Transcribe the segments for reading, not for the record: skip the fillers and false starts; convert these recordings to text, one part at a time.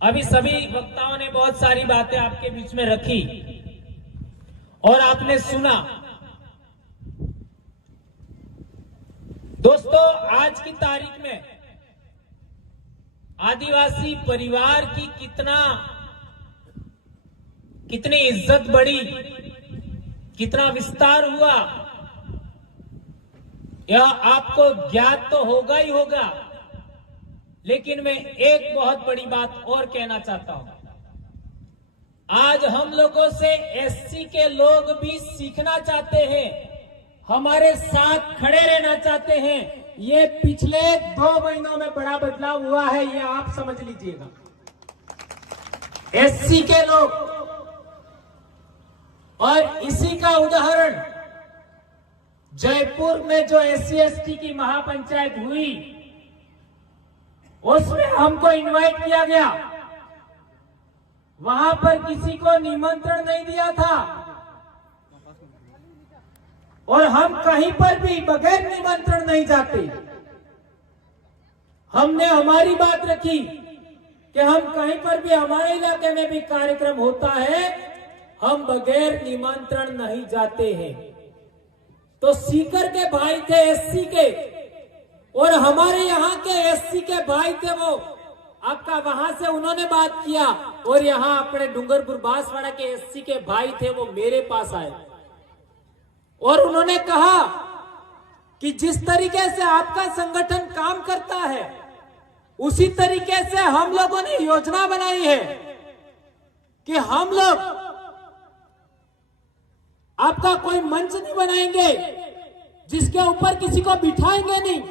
अभी सभी वक्ताओं ने बहुत सारी बातें आपके बीच में रखी और आपने सुना। दोस्तों, आज की तारीख में आदिवासी परिवार की कितनी इज्जत बढ़ी, कितना विस्तार हुआ, यह आपको ज्ञात तो होगा ही होगा। लेकिन मैं एक बहुत बड़ी बात और कहना चाहता हूं। आज हम लोगों से एससी के लोग भी सीखना चाहते हैं, हमारे साथ खड़े रहना चाहते हैं। ये पिछले 2 महीनों में बड़ा बदलाव हुआ है, ये आप समझ लीजिएगा। एससी के लोग, और इसी का उदाहरण जयपुर में जो एससी एसटी की महापंचायत हुई, उसमें हमको इनवाइट किया गया। वहां पर किसी को निमंत्रण नहीं दिया था और हम कहीं पर भी बगैर निमंत्रण नहीं जाते। हमने हमारी बात रखी कि हम कहीं पर भी, हमारे इलाके में भी कार्यक्रम होता है, हम बगैर निमंत्रण नहीं जाते हैं। तो सीकर के भाई थे एससी के, और हमारे यहाँ के एससी के भाई थे, वो आपका वहां से उन्होंने बात किया, और यहाँ अपने डूंगरपुर बांसवाड़ा के एससी के भाई थे, वो मेरे पास आए और उन्होंने कहा कि जिस तरीके से आपका संगठन काम करता है, उसी तरीके से हम लोगों ने योजना बनाई है कि हम लोग आपका कोई मंच नहीं बनाएंगे जिसके ऊपर किसी को बिठाएंगे नहीं,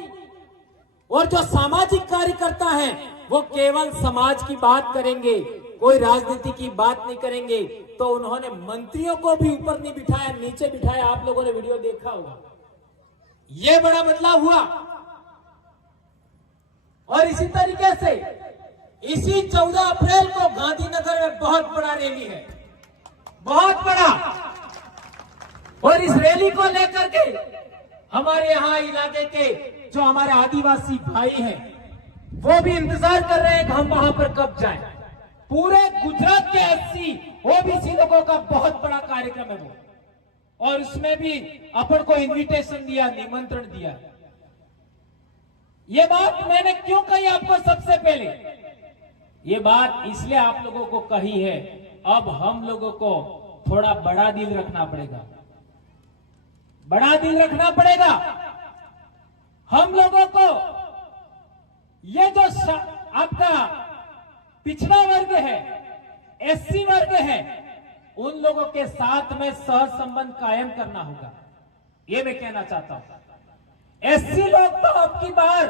और जो सामाजिक कार्यकर्ता हैं वो केवल समाज की बात करेंगे, कोई राजनीति की बात नहीं करेंगे। तो उन्होंने मंत्रियों को भी ऊपर नहीं बिठाया, नीचे बिठाया। आप लोगों ने वीडियो देखा होगा। ये बड़ा बदलाव हुआ। और इसी तरीके से इसी 14 अप्रैल को गांधीनगर में बहुत बड़ा रैली है, बहुत बड़ा। और इस रैली को लेकर के हमारे यहाँ इलाके के जो हमारे आदिवासी भाई हैं, वो भी इंतजार कर रहे हैं कि हम वहां पर कब जाएं। पूरे गुजरात के एससी ओबीसी लोगों का बहुत बड़ा कार्यक्रम है वो, और उसमें भी अपन को इनविटेशन दिया, निमंत्रण दिया। ये बात मैंने क्यों कही आपको सबसे पहले? ये बात इसलिए आप लोगों को कही है, अब हम लोगों को थोड़ा बड़ा दिल रखना पड़ेगा, बड़ा दिल रखना पड़ेगा। हम लोगों को ये जो आपका पिछड़ा वर्ग है, एससी वर्ग है, उन लोगों के साथ में सह संबंध कायम करना होगा। ये मैं कहना चाहता हूं। एससी लोग तो अब की बार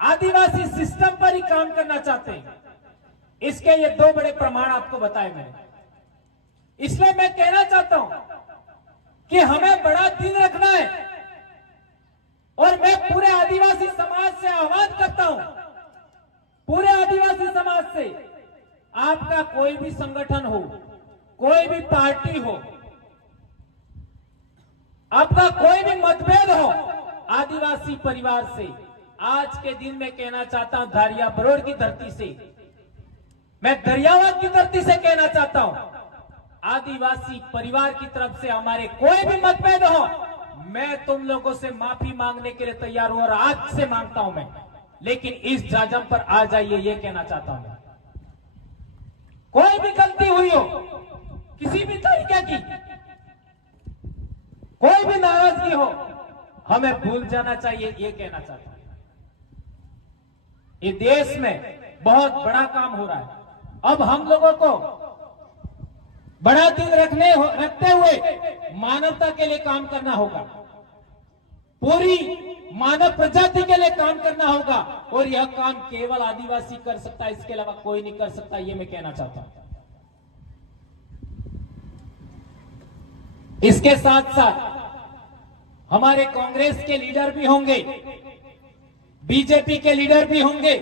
आदिवासी सिस्टम पर ही काम करना चाहते हैं। इसके ये 2 बड़े प्रमाण आपको बताए मैंने। इसलिए मैं कहना चाहता हूं कि हमें बड़ा दिल रखना है, और मैं पूरे आदिवासी समाज से आह्वान करता हूं, पूरे आदिवासी समाज से, आपका कोई भी संगठन हो, कोई भी पार्टी हो, आपका कोई भी मतभेद हो आदिवासी परिवार से, आज के दिन में कहना चाहता हूं, धारिया बरोड़ की धरती से, मैं दरियावाद की धरती से कहना चाहता हूं, आदिवासी परिवार की तरफ से हमारे कोई भी मतभेद हो, मैं तुम लोगों से माफी मांगने के लिए तैयार हूं, और आज से मांगता हूं मैं। लेकिन इस जाजम पर आ जाइए, ये कहना चाहता हूं। कोई भी गलती हुई हो, किसी भी तरीके की कोई भी नाराजगी हो, हमें भूल जाना चाहिए, ये कहना चाहता हूं। ये देश में बहुत बड़ा काम हो रहा है। अब हम लोगों को बड़ा दिल रखते हुए मानवता के लिए काम करना होगा, पूरी मानव प्रजाति के लिए काम करना होगा, और यह काम केवल आदिवासी कर सकता है, इसके अलावा कोई नहीं कर सकता, ये मैं कहना चाहता हूं। इसके साथ साथ हमारे कांग्रेस के लीडर भी होंगे, बीजेपी के लीडर भी होंगे,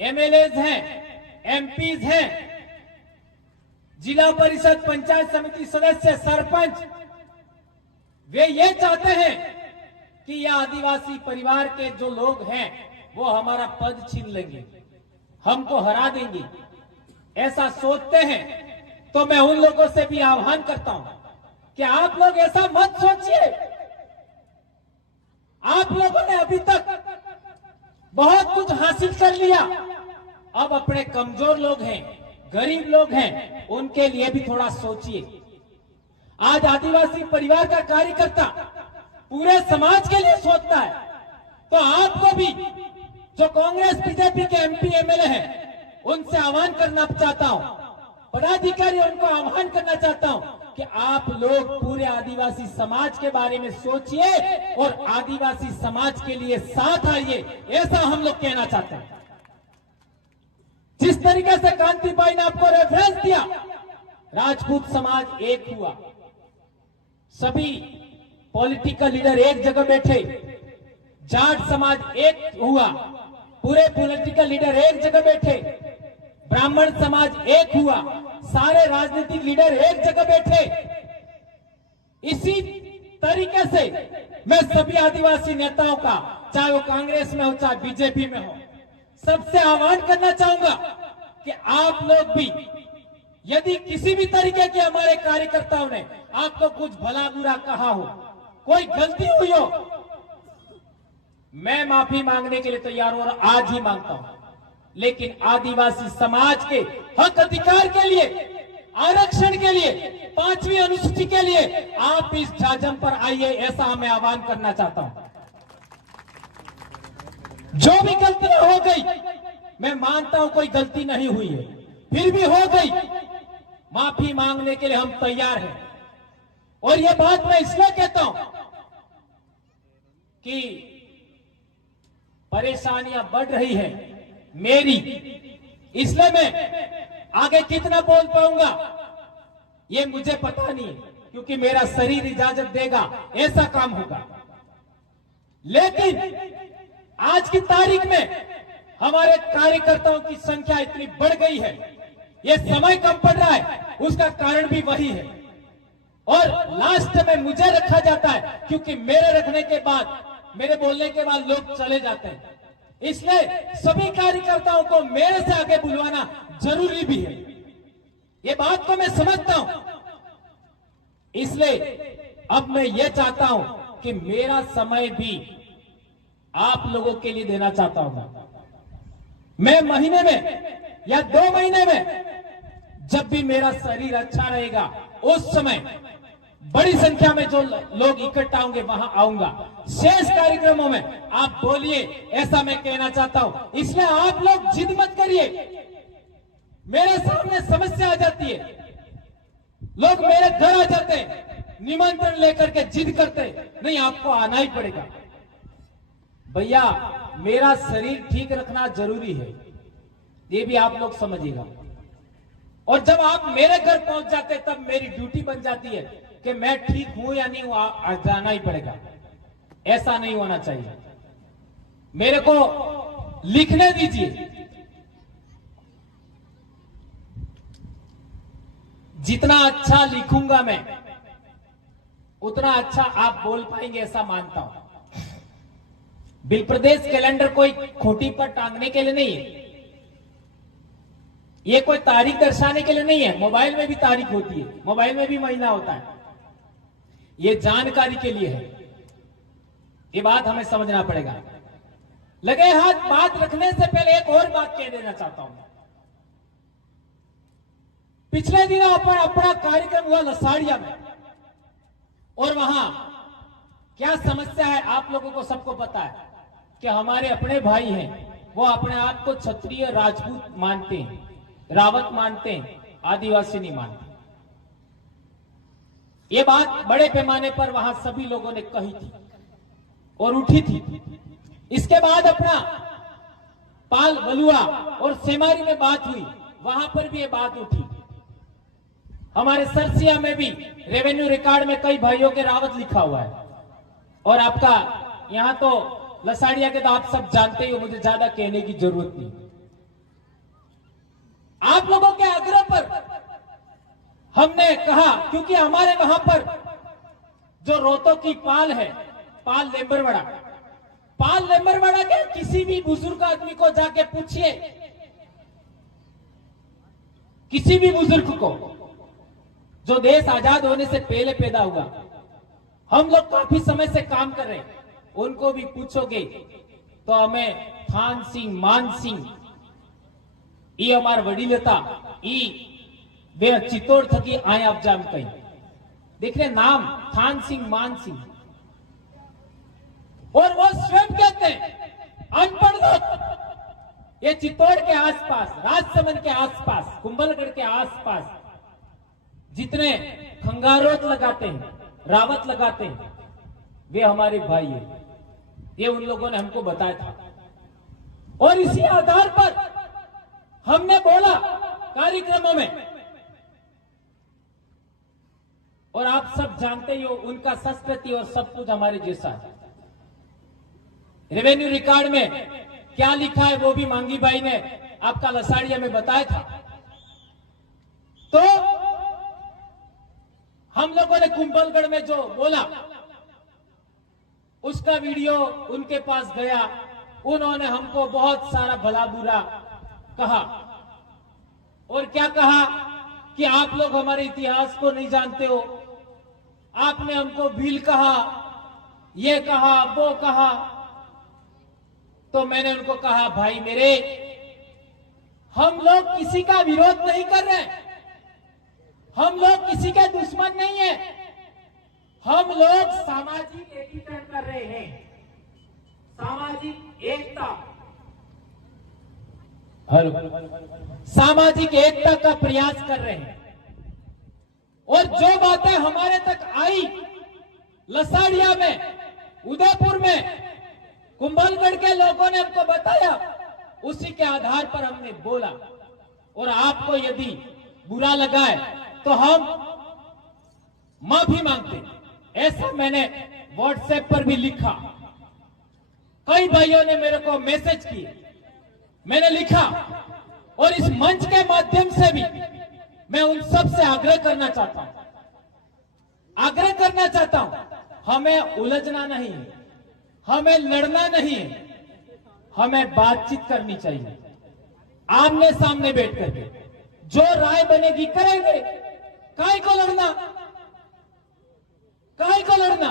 एमएलएज हैं, एमपीज हैं, जिला परिषद पंचायत समिति सदस्य, सरपंच, वे ये चाहते हैं कि यह आदिवासी परिवार के जो लोग हैं वो हमारा पद छीन लेंगे, हमको हरा देंगे, ऐसा सोचते हैं, तो मैं उन लोगों से भी आह्वान करता हूं कि आप लोग ऐसा मत सोचिए। आप लोगों ने अभी तक बहुत कुछ हासिल कर लिया, अब अपने कमजोर लोग हैं, गरीब लोग हैं, उनके लिए भी थोड़ा सोचिए। आज आदिवासी परिवार का कार्यकर्ता पूरे समाज के लिए सोचता है, तो आपको भी जो कांग्रेस बीजेपी के एमपी एमएलए हैं, उनसे आह्वान करना चाहता हूं, पदाधिकारी उनको आह्वान करना चाहता हूं कि आप लोग पूरे आदिवासी समाज के बारे में सोचिए और आदिवासी समाज के लिए साथ आइए, ऐसा हम लोग कहना चाहते हैं। जिस तरीके से कांतिबाई ने आपको रेफरेंस दिया, राजपूत समाज एक हुआ, सभी पॉलिटिकल लीडर एक जगह बैठे, जाट समाज एक हुआ, पूरे पॉलिटिकल लीडर एक जगह बैठे, ब्राह्मण समाज एक हुआ, सारे राजनीतिक लीडर एक जगह बैठे। इसी तरीके से मैं सभी आदिवासी नेताओं का, चाहे वो कांग्रेस में हो चाहे बीजेपी में हो, सबसे आह्वान करना चाहूंगा कि आप लोग भी, यदि किसी भी तरीके के हमारे कार्यकर्ताओं ने आपको कुछ भला बुरा कहा हो, कोई गलती हुई हो, मैं माफी मांगने के लिए तैयार हूं और आज ही मांगता हूं। लेकिन आदिवासी समाज के हक अधिकार के लिए, आरक्षण के लिए, 5वीं अनुसूची के लिए आप इस झाझम पर आइए, ऐसा मैं आह्वान करना चाहता हूं। जो भी गलतियां हो गई, मैं मानता हूं कोई गलती नहीं हुई है, फिर भी हो गई, माफी मांगने के लिए हम तैयार हैं। और यह बात मैं इसलिए कहता हूं कि परेशानियां बढ़ रही है मेरी, इसलिए मैं आगे कितना बोल पाऊंगा ये मुझे पता नहीं है, क्योंकि मेरा शरीर इजाजत देगा ऐसा काम होगा। लेकिन आज की तारीख में हमारे कार्यकर्ताओं की संख्या इतनी बढ़ गई है, ये समय कम पड़ रहा है, उसका कारण भी वही है। और लास्ट में मुझे रखा जाता है, क्योंकि मेरे रखने के बाद, मेरे बोलने के बाद लोग चले जाते हैं, इसलिए सभी कार्यकर्ताओं को मेरे से आगे बुलवाना जरूरी भी है। ये बात तो मैं समझता हूं, इसलिए अब मैं ये चाहता हूं कि मेरा समय भी आप लोगों के लिए देना चाहता हूं। मैं महीने में या 2 महीने में जब भी मेरा शरीर अच्छा रहेगा, उस समय बड़ी संख्या में जो लोग इकट्ठा होंगे वहां आऊंगा। शेष कार्यक्रमों में आप बोलिए, ऐसा मैं कहना चाहता हूं। इसलिए आप लोग जिद मत करिए। मेरे सामने समस्या आ जाती है, लोग मेरे घर आ जाते हैं, निमंत्रण लेकर के जिद करते हैं, नहीं आपको आना ही पड़ेगा। भैया, मेरा शरीर ठीक रखना जरूरी है, ये भी आप लोग समझिएगा। और जब आप मेरे घर पहुंच जाते तब मेरी ड्यूटी बन जाती है कि मैं ठीक हूं या नहीं हूं, जाना ही पड़ेगा। ऐसा नहीं होना चाहिए। मेरे को लिखने दीजिए, जितना अच्छा लिखूंगा मैं उतना अच्छा आप बोल पाएंगे, ऐसा मानता हूं। बिल प्रदेश कैलेंडर कोई खूंटी पर टांगने के लिए नहीं है, ये कोई तारीख दर्शाने के लिए नहीं है। मोबाइल में भी तारीख होती है, मोबाइल में भी महीना होता है, ये जानकारी के लिए है। ये बात हमें समझना पड़ेगा। लगे हाथ बात रखने से पहले एक और बात कह देना चाहता हूं। पिछले दिनों अपना कार्यक्रम हुआ लसाड़िया में, और वहां क्या समस्या है आप लोगों को सबको पता है कि हमारे अपने भाई हैं, वो अपने आप को क्षत्रिय राजपूत मानते हैं, रावत मानते हैं, आदिवासी नहीं मानते। ये बात बड़े पैमाने पर वहां सभी लोगों ने कही थी और उठी थी। इसके बाद अपना पाल बलुआ और सेमारी में बात हुई, वहां पर भी ये बात उठी। हमारे सरसिया में भी रेवेन्यू रिकॉर्ड में कई भाइयों के रावत लिखा हुआ है, और आपका यहां तो लसाड़िया के तो आप सब जानते ही हो, मुझे ज्यादा कहने की जरूरत नहीं। आप लोगों के आग्रह पर हमने कहा, क्योंकि हमारे वहां पर जो रोतो की पाल है, पाल लेम्बरवाड़ा के किसी भी बुजुर्ग आदमी को जाके पूछिए किसी भी बुजुर्ग को जो देश आजाद होने से पहले पैदा हुआ, हम लोग काफी समय से काम कर रहे हैं, उनको भी पूछोगे तो हमें थान सिंह, मान सिंह, ये हमार वडील था, वे चित्तौड़ थकी आए आप जाम कहीं देख रहे नाम थान सिंह, मान सिंह, और वो स्वयं कहते हैं अनपढ़ लोग ये चित्तौड़ के आसपास, राजसमंद के आसपास, कुंभलगढ़ के आसपास जितने खंगारोत लगाते हैं, रावत लगाते हैं, वे हमारे भाई हैं। ये उन लोगों ने हमको बताया था और इसी आधार पर हमने बोला कार्यक्रमों में, और आप सब जानते ही हो उनका संस्कृति और सब कुछ हमारे जैसा है। रेवेन्यू रिकॉर्ड में क्या लिखा है वो भी मांगी भाई ने आपका लसाड़िया में बताया था। तो हम लोगों ने कुंभलगढ़ में जो बोला उसका वीडियो उनके पास गया, उन्होंने हमको बहुत सारा भला बुरा कहा और क्या कहा कि आप लोग हमारे इतिहास को नहीं जानते हो, आपने हमको भील कहा, ये कहा, वो कहा। तो मैंने उनको कहा भाई मेरे, हम लोग किसी का विरोध नहीं कर रहे, हम लोग किसी के दुश्मन नहीं है, हम लोग सामाजिक एकीकरण कर रहे हैं, सामाजिक एकता, सामाजिक एकता का प्रयास कर रहे हैं। और जो बातें हमारे तक आई लसाड़िया में, उदयपुर में, कुंभलगढ़ के लोगों ने हमको बताया, उसी के आधार पर हमने बोला। और आपको यदि बुरा लगा है तो हम माफी मांगते, ऐसा मैंने व्हाट्सएप पर भी लिखा। कई भाइयों ने मेरे को मैसेज किए, मैंने लिखा, और इस मंच के माध्यम से भी मैं उन सब से आग्रह करना चाहता हूं, हमें उलझना नहीं है, हमें लड़ना नहीं है, हमें बातचीत करनी चाहिए, आमने सामने बैठ करके जो राय बनेगी करेंगे। काहे को लड़ना, काहे को लड़ना,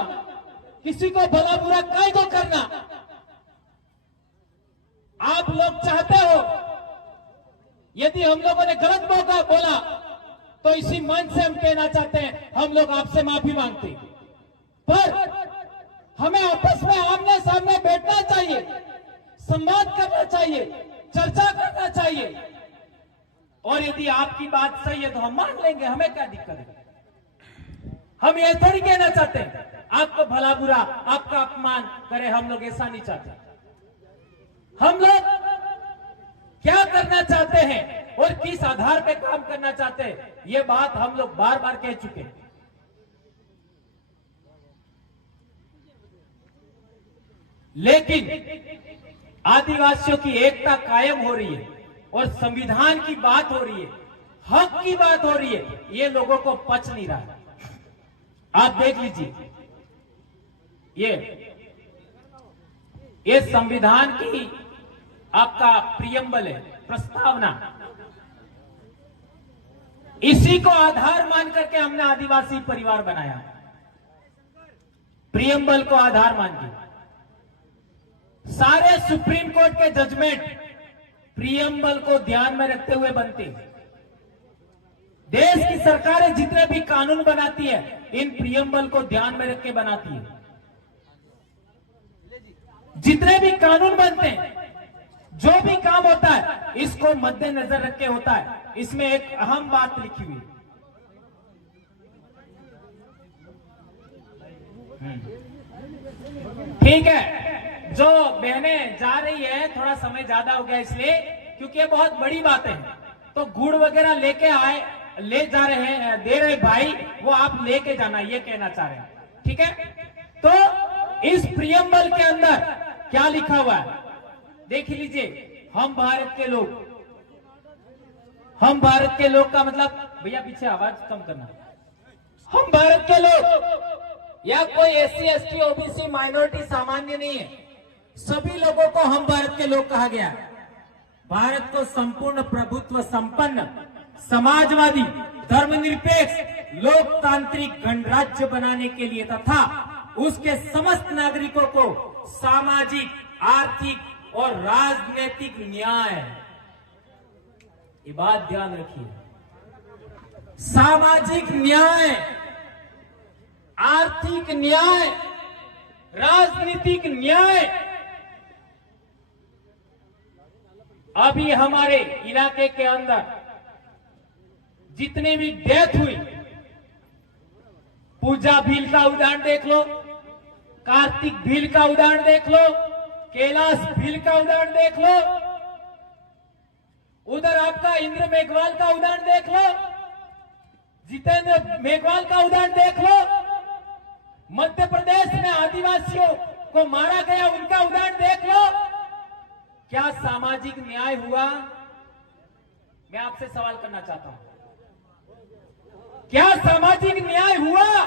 किसी को भला बुरा काहे को करना। आप लोग चाहते हो यदि हम लोगों ने गलत मौका बोला तो इसी मंच से हम कहना चाहते हैं, हम लोग आपसे माफी मांगते हैं, पर हमें आपस में आमने सामने बैठना चाहिए, संवाद करना चाहिए, चर्चा करना चाहिए। और यदि आपकी बात सही है तो हम मान लेंगे, हमें क्या दिक्कत है। हम ये थोड़ी कहना चाहते हैं आपको भला बुरा, आपका अपमान करे, हम लोग ऐसा नहीं चाहते। हम लोग क्या करना चाहते हैं और किस आधार पे काम करना चाहते हैं, ये बात हम लोग बार बार कह चुके हैं। लेकिन आदिवासियों की एकता कायम हो रही है और संविधान की बात हो रही है, हक की बात हो रही है, ये लोगों को पच नहीं रहा है। आप देख लीजिए, ये संविधान की आपका प्रियम्बल है, प्रस्तावना, इसी को आधार मान करके हमने आदिवासी परिवार बनाया, प्रियम्बल को आधार मान के। सारे सुप्रीम कोर्ट के जजमेंट प्रियम्बल को ध्यान में रखते हुए बनते हैं। देश की सरकारें जितने भी कानून बनाती है, इन प्रियम्बल को ध्यान में रख के बनाती है। जितने भी कानून बनते हैं, जो भी काम होता है, इसको मद्देनजर रख के होता है। इसमें एक अहम बात लिखी हुई है, ठीक है। जो बहनें जा रही है, थोड़ा समय ज्यादा हो गया इसलिए, क्योंकि ये बहुत बड़ी बात है, तो गुड़ वगैरह लेके आए, ले जा रहे हैं, दे रहे भाई, वो आप लेके जाना, ये कहना चाह रहे हैं, ठीक है। तो इस प्रियम्बल के अंदर क्या लिखा हुआ है देख लीजिए। हम भारत के लोग, हम भारत के लोग का मतलब, भैया पीछे आवाज कम करना, हम भारत के लोग या कोई एससी एसटी ओबीसी माइनॉरिटी सामान्य नहीं है, सभी लोगों को हम भारत के लोग कहा गया है। भारत को संपूर्ण प्रभुत्व संपन्न समाजवादी, धर्मनिरपेक्ष, लोकतांत्रिक गणराज्य बनाने के लिए तथा उसके समस्त नागरिकों को सामाजिक, आर्थिक और राजनीतिक न्याय, ये बात ध्यान रखिए, सामाजिक न्याय, आर्थिक न्याय, राजनीतिक न्याय। अभी हमारे इलाके के अंदर जितनी भी डेथ हुई, पूजा भील का उदाहरण देख लो, कार्तिक भील का उदाहरण देख लो, कैलाश भील का उदाहरण देख लो, उधर आपका इंद्र मेघवाल का उदाहरण देख लो, जितेंद्र मेघवाल का उदाहरण देख लो, मध्य प्रदेश में आदिवासियों को मारा गया उनका उदाहरण देख लो। क्या सामाजिक न्याय हुआ? मैं आपसे सवाल करना चाहता हूं, क्या सामाजिक न्याय हुआ?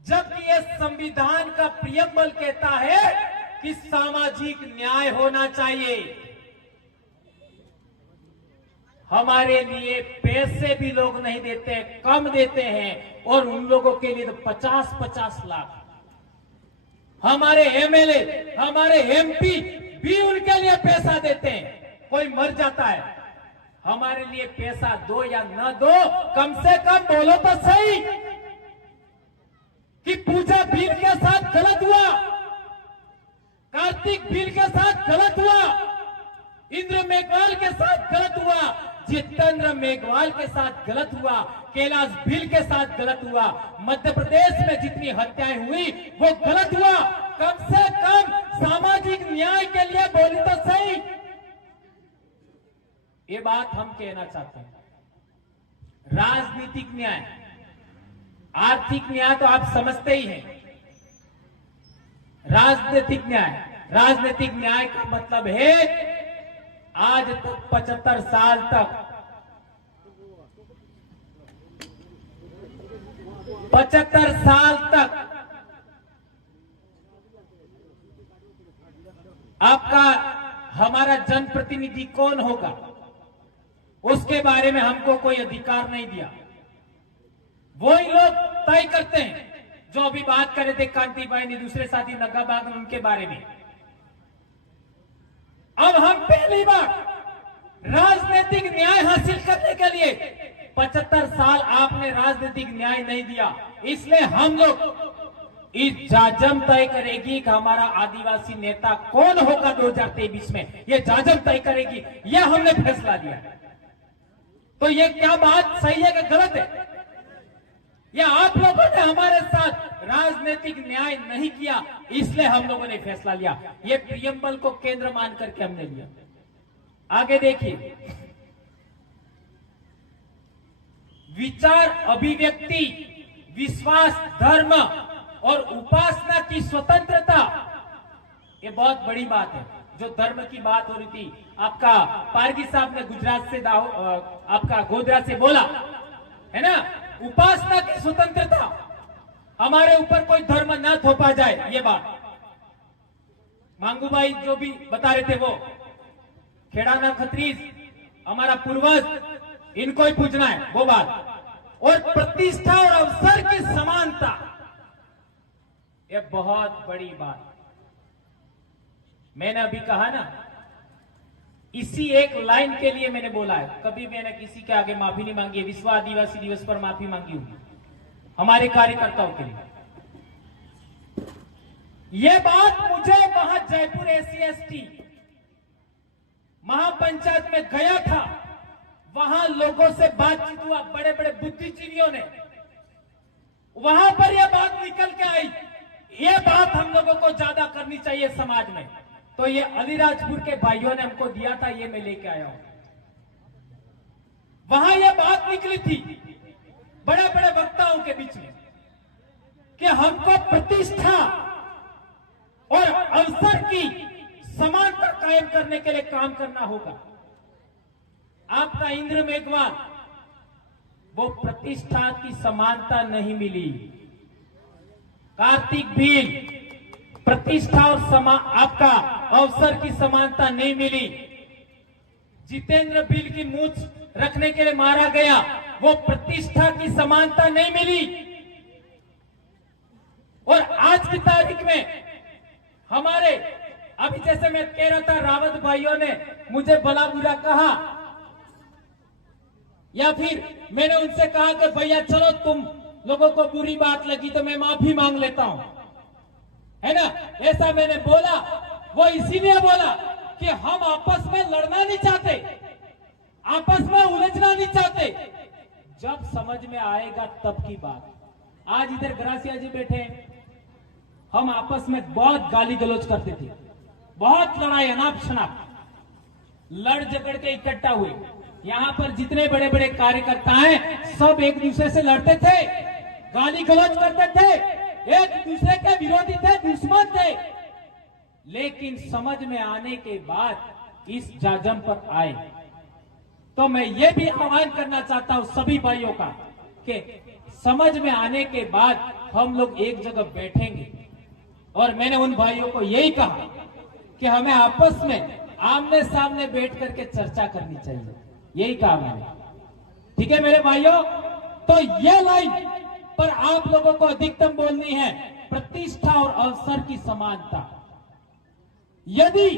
जबकि यह संविधान का प्रियम्बल कहता है कि सामाजिक न्याय होना चाहिए। हमारे लिए पैसे भी लोग नहीं देते, कम देते हैं, और उन लोगों के लिए तो 50-50 लाख। हमारे एमएलए, हमारे एमपी भी उनके लिए पैसा देते हैं। कोई मर जाता है, हमारे लिए पैसा दो या न दो, कम से कम बोलो तो सही कि पूजा भील के साथ गलत हुआ, कार्तिक भील के साथ गलत हुआ, इंद्र मेघवाल के साथ गलत हुआ, जितेंद्र मेघवाल के साथ गलत हुआ, कैलाश भील के साथ गलत हुआ, मध्य प्रदेश में जितनी हत्याएं हुई वो गलत हुआ। कम से कम सामाजिक न्याय के लिए बोली तो सही। ये बात हम कहना चाहते हैं। राजनीतिक न्याय, आर्थिक न्याय तो आप समझते ही हैं। राजनीतिक न्याय का मतलब है आज तक 75 साल तक 75 साल तक आपका हमारा जनप्रतिनिधि कौन होगा उसके बारे में हमको कोई अधिकार नहीं दिया। वही लोग तय करते हैं, जो अभी बात कर रहे थे कांतिबाई ने, दूसरे साथी नगाबाग, उनके बारे में। अब हम पहली बार राजनीतिक न्याय हासिल करने के लिए 75 साल आपने राजनीतिक न्याय नहीं दिया, इसलिए हम लोग इस जाजम तय करेगी कि हमारा आदिवासी नेता कौन होगा 2023 में। ये जाजम तय करेगी, यह हमने फैसला लिया। तो ये क्या बात सही है कि गलत है? या आप लोगों ने हमारे साथ राजनीतिक न्याय नहीं किया, इसलिए हम लोगों ने फैसला लिया। ये प्रियम्बल को केंद्र मान करके हमने लिया। आगे देखिए, विचार, अभिव्यक्ति, विश्वास, धर्म और उपासना की स्वतंत्रता, ये बहुत बड़ी बात है। जो धर्म की बात हो रही थी, आपका पारगी साहब ने गुजरात से आपका गोधरा से बोला है ना, उपासना की स्वतंत्रता, हमारे ऊपर कोई धर्म न थोपा जाए, ये बात मांगू भाई जो भी बता रहे थे, वो खेड़ाना खत्रीज हमारा पूर्वज, इनको ही पूजना है, वो बात। और प्रतिष्ठा और अवसर की समानता, ये बहुत बड़ी बात। मैंने अभी कहा ना, इसी एक लाइन के लिए मैंने बोला है, कभी मैंने किसी के आगे माफी नहीं मांगी है। विश्व आदिवासी दिवस पर माफी मांगी होगी हमारे कार्यकर्ताओं के लिए। ये बात मुझे वहां जयपुर SC/ST महापंचायत में गया था, वहां लोगों से बातचीत हुआ, बड़े बड़े बुद्धिजीवियों ने, वहां पर यह बात निकल के आई। ये बात हम लोगों को ज्यादा करनी चाहिए समाज में। तो ये अलीराजपुर के भाइयों ने हमको दिया था, ये मैं लेके आया हूं। वहां यह बात निकली थी बड़े बड़े वक्ताओं के बीच में कि हमको प्रतिष्ठा और अवसर की समानता कायम करने के लिए काम करना होगा। आपका इंद्र मेघवाल, वो प्रतिष्ठा की समानता नहीं मिली। कार्तिक भील, प्रतिष्ठा और आपका अवसर की समानता नहीं मिली। जितेंद्र भील की मूछ रखने के लिए मारा गया, वो प्रतिष्ठा की समानता नहीं मिली। और आज की तारीख में हमारे, अभी जैसे मैं कह रहा था, रावत भाइयों ने मुझे भला बुरा कहा, या फिर मैंने उनसे कहा कि भैया चलो तुम लोगों को बुरी बात लगी तो मैं माफी मांग लेता हूं, है ना, ऐसा मैंने बोला। वो इसीलिए बोला कि हम आपस में लड़ना नहीं चाहते, आपस में उलझना नहीं चाहते। जब समझ में आएगा तब की बात। आज इधर ग्रासिया जी बैठे हैं, हम आपस में बहुत गाली गलौज करते थे, बहुत लड़ाई अनाप शनाप, लड़ झगड़ के इकट्ठा हुए। यहां पर जितने बड़े बड़े कार्यकर्ता हैं सब एक दूसरे से लड़ते थे, गाली गलौज करते थे, एक दूसरे के विरोधी थे, दुश्मन थे। लेकिन समझ में आने के बाद इस जाजम पर आए। तो मैं ये भी आह्वान करना चाहता हूं सभी भाइयों का कि समझ में आने के बाद हम लोग एक जगह बैठेंगे। और मैंने उन भाइयों को यही कहा कि हमें आपस में आमने सामने बैठ करके चर्चा करनी चाहिए, यही कहा मैंने। ठीक है मेरे भाइयों, तो ये लाइन पर आप लोगों को अधिकतम बोलनी है, प्रतिष्ठा और अवसर की समानता। यदि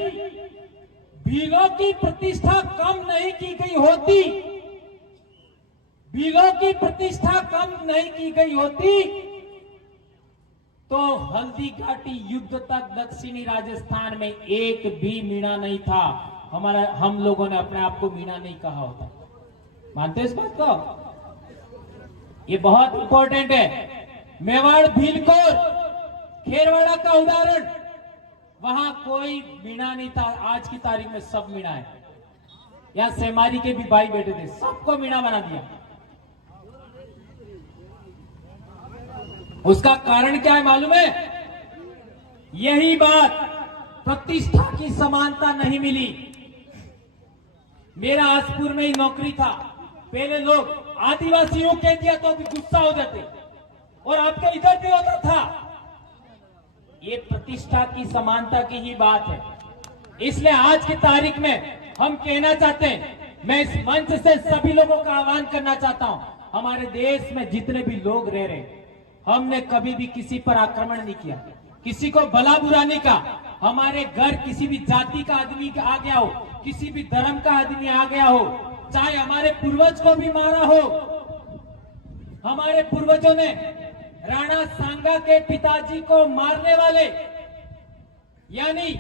भीलों की प्रतिष्ठा कम नहीं की गई होती, भीलों की प्रतिष्ठा कम नहीं की गई होती तो हल्दी घाटी युद्ध तक दक्षिणी राजस्थान में एक भी मीणा नहीं था। हम लोगों ने अपने आप को मीणा नहीं कहा होता। मानते इस बात को? ये बहुत इंपॉर्टेंट है। मेवाड़, भीलकोर, खेरवाड़ा का उदाहरण, वहां कोई मीणा नहीं था। आज की तारीख में सब मीणा है। यहां सेमारी के भी भाई बैठे थे, सबको मीणा बना दिया। उसका कारण क्या है मालूम है? यही बात, प्रतिष्ठा की समानता नहीं मिली। मेरा आसपुर में ही नौकरी था, पहले लोग आदिवासियों कह दिया तो भी गुस्सा हो जाते, और आपके इधर भी होता था। ये प्रतिष्ठा की समानता की ही बात है। इसलिए आज की तारीख में हम कहना चाहते हैं, मैं इस मंच से सभी लोगों का आह्वान करना चाहता हूं, हमारे देश में जितने भी लोग रह रहे हैं, हमने कभी भी किसी पर आक्रमण नहीं किया, किसी को भला बुरा नहीं कहा। हमारे घर किसी भी जाति का आदमी आ गया हो, किसी भी धर्म का आदमी आ गया हो, चाहे हमारे पूर्वज को भी मारा हो। हमारे पूर्वजों ने राणा सांगा के पिताजी को मारने वाले, यानी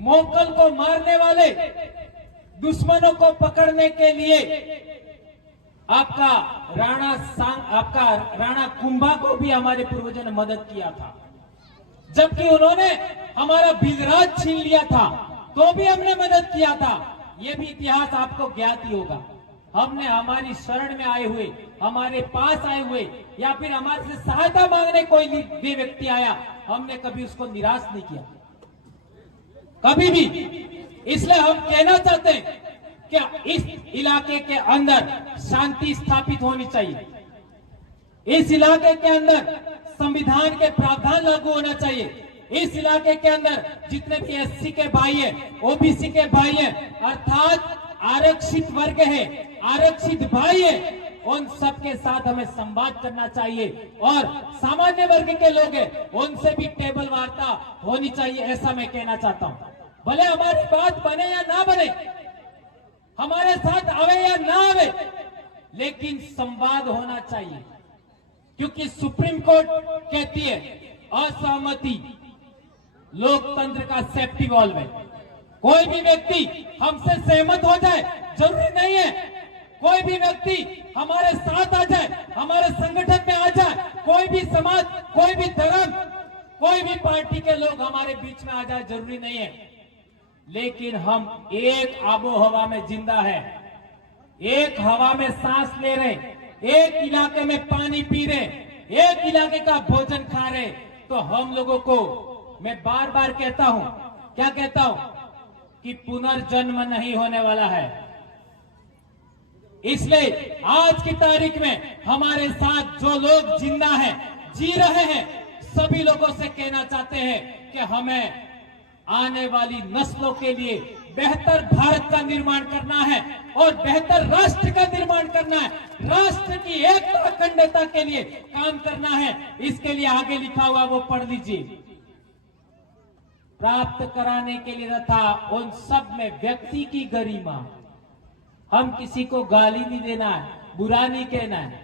मोगल को मारने वाले दुश्मनों को पकड़ने के लिए आपका राणा कुंभा को भी हमारे पूर्वजों ने मदद किया था। जबकि उन्होंने हमारा बिलराज छीन लिया था तो भी हमने मदद किया था। यह भी इतिहास आपको ज्ञात ही होगा। हमने हमारी शरण में आए हुए, हमारे पास आए हुए, या फिर हमारे से सहायता मांगने कोई भी व्यक्ति आया, हमने कभी उसको निराश नहीं किया, कभी भी। इसलिए हम कहना चाहते हैं कि इस इलाके के अंदर शांति स्थापित होनी चाहिए। इस इलाके के अंदर संविधान के प्रावधान लागू होना चाहिए। इस इलाके के अंदर जितने भी एससी के भाई हैं, ओबीसी के भाई हैं, अर्थात आरक्षित वर्ग है, आरक्षित भाई है, उन सबके साथ हमें संवाद करना चाहिए। और सामान्य वर्ग के लोग हैं, उनसे भी टेबल वार्ता होनी चाहिए, ऐसा मैं कहना चाहता हूं। भले हमारी बात बने या ना बने, हमारे साथ आवे या ना आवे, लेकिन संवाद होना चाहिए। क्योंकि सुप्रीम कोर्ट कहती है असहमति लोकतंत्र का सेफ्टी वॉल्व है। कोई भी व्यक्ति हमसे सहमत हो जाए, जरूरी नहीं है कोई भी व्यक्ति हमारे साथ आ जाए, हमारे संगठन में आ जाए, कोई भी समाज, कोई भी धर्म, कोई भी पार्टी के लोग हमारे बीच में आ जाए, जरूरी नहीं है। लेकिन हम एक आबो हवा में जिंदा है, एक हवा में सांस ले रहे, एक इलाके में पानी पी रहे, एक इलाके का भोजन खा रहे, तो हम लोगों को मैं बार बार कहता हूं, क्या कहता हूं, कि पुनर्जन्म नहीं होने वाला है। इसलिए आज की तारीख में हमारे साथ जो लोग जिंदा हैं, जी रहे हैं, सभी लोगों से कहना चाहते हैं कि हमें आने वाली नस्लों के लिए बेहतर भारत का निर्माण करना है और बेहतर राष्ट्र का निर्माण करना है, राष्ट्र की एकता अखंडता के लिए काम करना है। इसके लिए आगे लिखा हुआ वो पढ़ लीजिए। प्राप्त कराने के लिए तथा उन सब में व्यक्ति की गरिमा। हम किसी को गाली नहीं देना है, बुरा नहीं कहना है,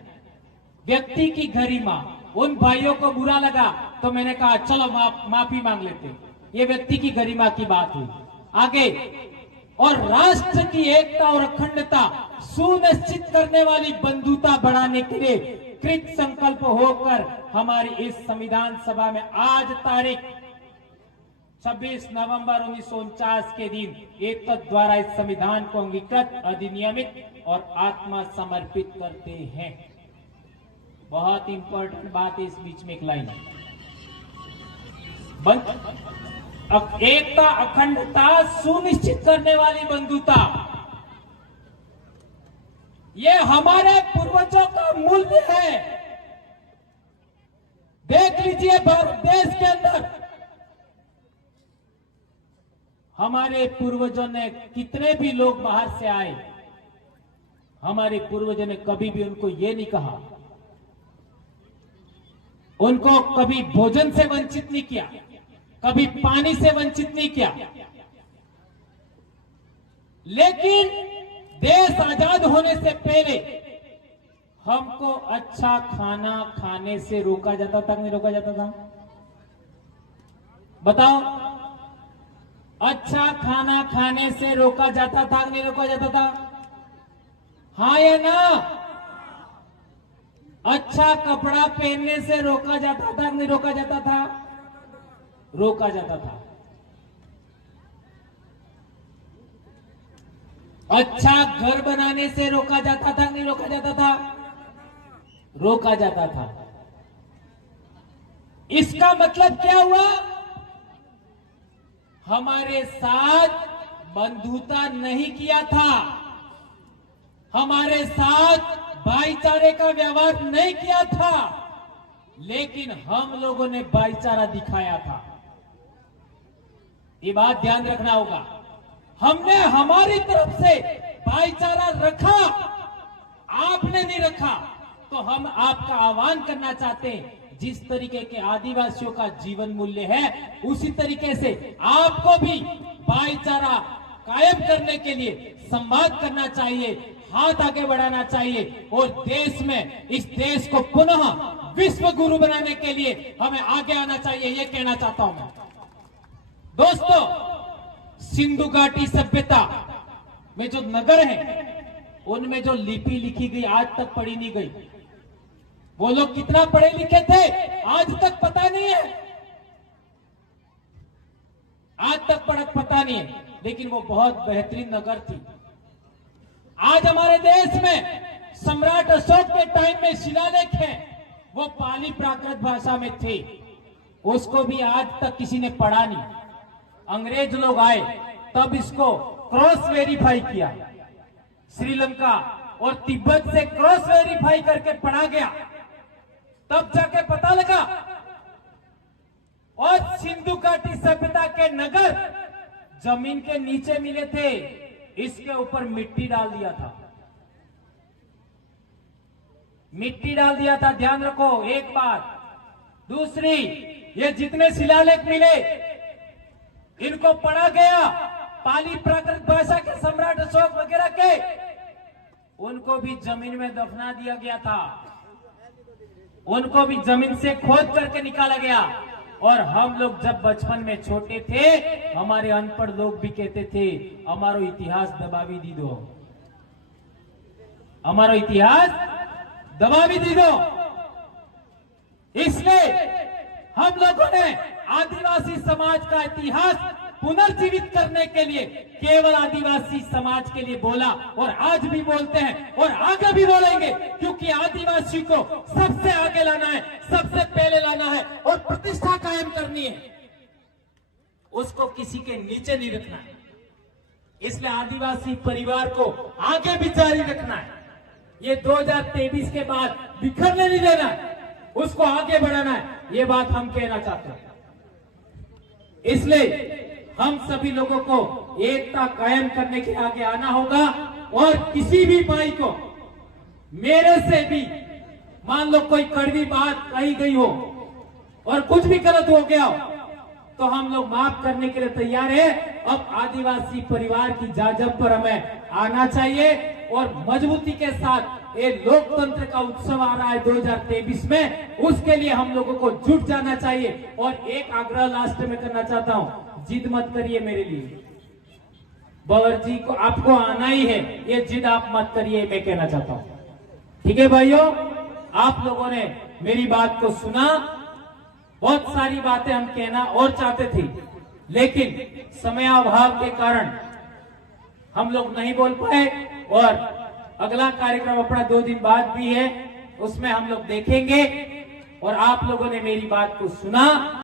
व्यक्ति की गरिमा। उन भाइयों को बुरा लगा तो मैंने कहा चलो माफी मांग लेते, ये व्यक्ति की गरिमा की बात हुई। आगे, और राष्ट्र की एकता और अखंडता सुनिश्चित करने वाली बंधुता बढ़ाने के लिए कृत संकल्प होकर हमारी इस संविधान सभा में आज तारीख 26 नवंबर 1949 के दिन एकता द्वारा इस संविधान को अंगीकृत, अधिनियमित और आत्मा समर्पित करते हैं। बहुत इंपॉर्टेंट बात है, इस बीच में एक लाइन एकता अखंडता सुनिश्चित करने वाली बंधुता, ये हमारे पूर्वजों का मूल्य है। देख लीजिए भारत देश के अंदर हमारे पूर्वजों ने, कितने भी लोग बाहर से आए, हमारे पूर्वजों ने कभी भी उनको ये नहीं कहा, उनको कभी भोजन से वंचित नहीं किया, कभी पानी से वंचित नहीं किया। लेकिन देश आजाद होने से पहले हमको अच्छा खाना खाने से रोका जाता था कि नहीं रोका जाता था? बताओ, अच्छा खाना खाने से रोका जाता था कि नहीं रोका जाता था? हाँ या ना? अच्छा कपड़ा पहनने से रोका जाता था कि नहीं रोका जाता था? रोका जाता था। अच्छा घर बनाने से रोका जाता था कि नहीं रोका जाता था? रोका जाता था। इसका मतलब क्या हुआ? हमारे साथ बंधुता नहीं किया था, हमारे साथ भाईचारे का व्यवहार नहीं किया था, लेकिन हम लोगों ने भाईचारा दिखाया था। ये बात ध्यान रखना होगा। हमने हमारी तरफ से भाईचारा रखा, आपने नहीं रखा। तो हम आपका आह्वान करना चाहते हैं, जिस तरीके के आदिवासियों का जीवन मूल्य है, उसी तरीके से आपको भी भाईचारा कायम करने के लिए संवाद करना चाहिए, हाथ आगे बढ़ाना चाहिए और देश में, इस देश को पुनः विश्व गुरु बनाने के लिए हमें आगे आना चाहिए। ये कहना चाहता हूं मैं। दोस्तों, सिंधु घाटी सभ्यता में जो नगर है, उनमें जो लिपि लिखी गई आज तक पढ़ी नहीं गई। वो लोग कितना पढ़े लिखे थे आज तक पता नहीं है, आज तक पता नहीं है, लेकिन वो बहुत बेहतरीन नगर थी। आज हमारे देश में सम्राट अशोक के टाइम में शिलालेख है, वो पाली प्राकृत भाषा में थे, उसको भी आज तक किसी ने पढ़ा नहीं। अंग्रेज लोग आए तब इसको क्रॉस वेरीफाई किया, श्रीलंका और तिब्बत से क्रॉस वेरीफाई करके पढ़ा गया, तब जाके पता लगा। और सिंधु घाटी सभ्यता के नगर जमीन के नीचे मिले थे, इसके ऊपर मिट्टी डाल दिया था, मिट्टी डाल दिया था। ध्यान रखो एक बात। दूसरी, ये जितने शिलालेख मिले इनको पढ़ा गया, पाली प्राकृत भाषा के सम्राट अशोक वगैरह के, उनको भी जमीन में दफना दिया गया था, उनको भी जमीन से खोद करके निकाला गया। और हम लोग जब बचपन में छोटे थे, हमारे अनपढ़ लोग भी कहते थे हमारो इतिहास दबावी दी दो, हमारो इतिहास दबावी दी दो। इसलिए हम लोगों ने आदिवासी समाज का इतिहास पुनर्जीवित करने के लिए केवल आदिवासी समाज के लिए बोला, और आज भी बोलते हैं और आगे भी बोलेंगे, क्योंकि आदिवासी को सबसे आगे लाना है, सबसे पहले लाना है और प्रतिष्ठा कायम करनी है, उसको किसी के नीचे नहीं रखना है। इसलिए आदिवासी परिवार को आगे भी जारी रखना है। ये 2023 के बाद बिखरने नहीं देना है, उसको आगे बढ़ाना है, ये बात हम कहना चाहते हैं। इसलिए हम सभी लोगों को एकता कायम करने के आगे आना होगा। और किसी भी भाई को मेरे से भी मान लो कोई कड़वी बात कही गई हो और कुछ भी गलत हो गया हो तो हम लोग माफ करने के लिए तैयार है। अब आदिवासी परिवार की जाजब पर हमें आना चाहिए और मजबूती के साथ ये लोकतंत्र का उत्सव आ रहा है 2023 में, उसके लिए हम लोगों को जुट जाना चाहिए। और एक आग्रह लास्ट में करना चाहता हूं, जिद मत करिए मेरे लिए, बवर जी को आपको आना ही है, ये जिद आप मत करिए, मैं कहना चाहता हूं। ठीक है भाइयों, आप लोगों ने मेरी बात को सुना। बहुत सारी बातें हम कहना और चाहते थे, लेकिन समयाभाव के कारण हम लोग नहीं बोल पाए। और अगला कार्यक्रम अपना 2 दिन बाद भी है, उसमें हम लोग देखेंगे। और आप लोगों ने मेरी बात को सुना।